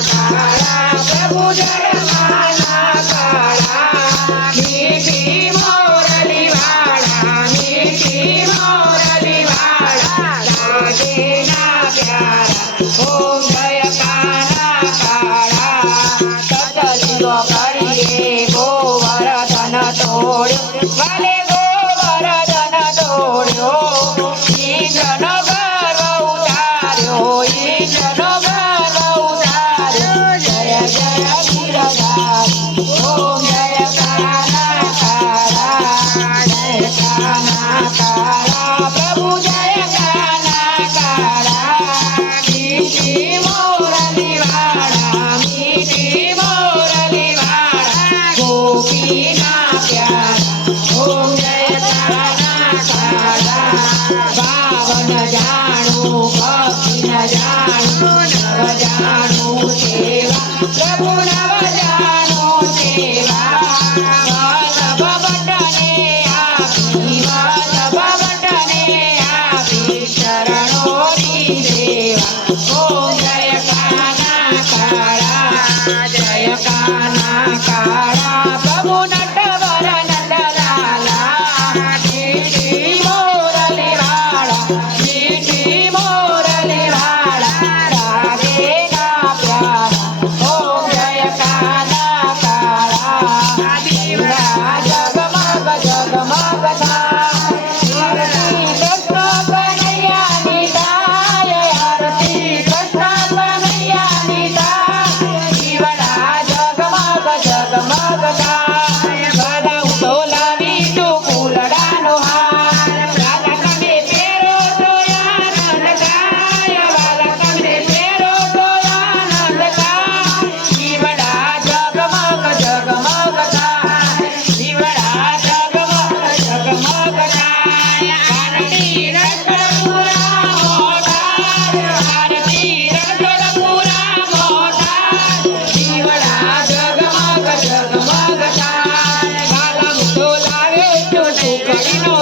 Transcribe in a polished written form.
કાળા પ્રભુ જળવાના કાળા મીઠી મોરલી વાળા મીઠી મોરલી વાળા લાગે ના પ્યારા ઓમ જય કાના કાળા સતલિંગો કરીએ ગોવર્ધન તોડ્યો વાલે ગોવર્ધન તોડ્યો ઈંદ્રનો ગર્વ ઉતાર્યો ઈંદ્રનો ગર્વ ઉતાર્યો જય જય ગિરધારી ઓમ જય કાના કાળા જય કાના કાળા પ્રભુ જય કાના કાળા મીઠી મોરલી વાળા મીઠી મોરલી વાળા ગોપીના પ્યારા ઓમ જય કાના કાળા ભાવ ન જાણું ભક્તિ ન જાણું નવ જાણું સેવા પ્રભુ નવ જાણું સેવા વલ્લભ ભટ્ટને આપી ચરણોની સેવા ઓમ જય કાના કાળા જય કાના કાળા પ્રભુ નટવર નંદલાલા મીઠી મોરલી વાળા મીઠી મોરલી વાળા રાગે ના પ્યારા ઓમ જય કાના કાળા દીવડા જગમગ જગમગ થાય આરતી કૃષ્ણ કનૈયાની થાય આરતી કૃષ્ણ કનૈયાની થાય દીવડા જગમગ જગમગ થાય બધા ઉતોલાવી તું ફૂલડાનો હાર વાલા તમે પહેરો તો આનંદ થાય વાલા તમે પહેરો તો આનંદ થાય દીવડા જગમગ જગમગ થાય દીવડા જગમગ જગમગ થાય આરતી રણછોડપુરા મોઢાર આરતી રણછોડપુરા મોઢાર દીવડા જગમગ જગમગ થાય વાલા તો લાવે તું ટુકડીનો